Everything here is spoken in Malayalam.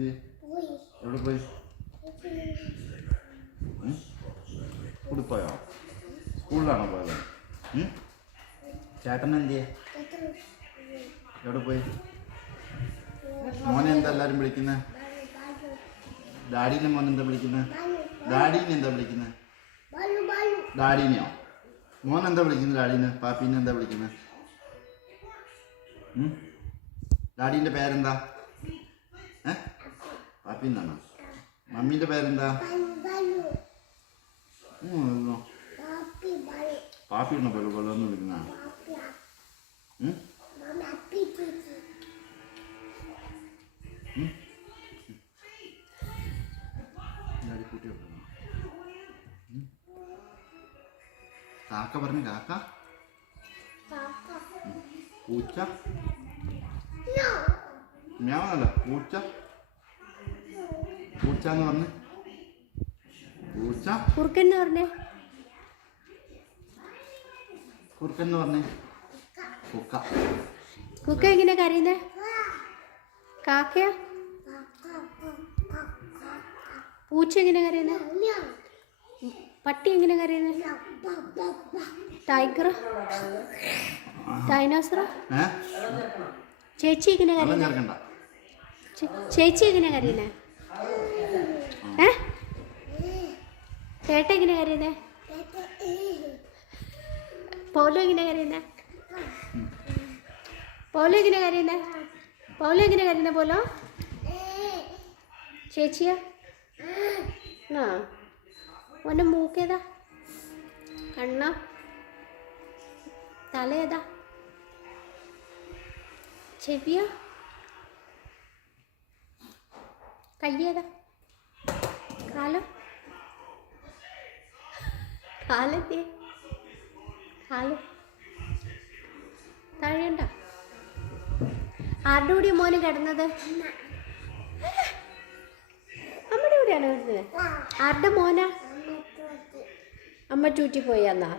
എവിടെ പോയി? സ്കൂളിൽ പോയോ? സ്കൂളിലാണോ പോയത്? ചേട്ടൻ എന്തിയെ? എവിടെ പോയി? മോനെ എന്താ എല്ലാരും വിളിക്കുന്നത്? ഡാഡീനെ മോൻ എന്താ വിളിക്കുന്നത്? ഡാഡീനെ എന്താ വിളിക്കുന്നത്? ഡാഡീനെയോ? മോൻ എന്താ വിളിക്കുന്നത്? ഡാഡീനെ പാപ്പീനെ എന്താ വിളിക്കുന്നത്? ഡാഡീൻ്റെ പേരെന്താ? പാപ്പീന്നാണോ? മമ്മീൻ്റെ പേരെന്താ? പാപ്പിയാണോ ബലു ബലൊന്നും വിളിക്കുന്ന? കൂട്ടി വെക്കുന്നു. കാക്ക പറഞ്ഞു കാക്ക. പൂച്ച ഞാനല്ല പൂച്ച. പൂച്ച എന്ന് പറഞ്ഞ് പൂച്ച. കുറുക്കന്ന് പറഞ്ഞേ. കുറുക്കെന്ന് പറഞ്ഞേ. കുക്ക. കുക്ക എങ്ങനെ കരയുന്നേ? കാക്കയാ? പൂച്ച എങ്ങനെ കരയുന്നേ? പട്ടി എങ്ങനെ കരയുന്നേ? ടൈഗർ? ഡൈനോസർ? ചേച്ചി എങ്ങനെ കരയുന്നേ? ചേച്ചി എങ്ങനെ കരയുന്നേ? ചേട്ട എങ്ങനെ കരയുന്നേ? പൗലോ എങ്ങനെ കരയുന്നേ? പൗലോ എങ്ങനെ കരയുന്നേ? പൗലോ എങ്ങനെ കരയുന്നേ? പോലോ ചേച്ചിയാ? ആ ഓൻ്റെ മൂക്കേതാ? കണ്ണ? തലയേതാ? ചെവിയോ? കയ്യേതാ? കാലോ? കാലെന്തേ? കാല് താഴെയുണ്ട? ആരുടെ കൂടിയാണ് മോന് കിടന്നത്? അമ്മയുടെ കൂടെയാണ് കിടന്നത്. ആരുടെ മോനാ? അമ്മ ചൂറ്റി പോയി എന്നാ?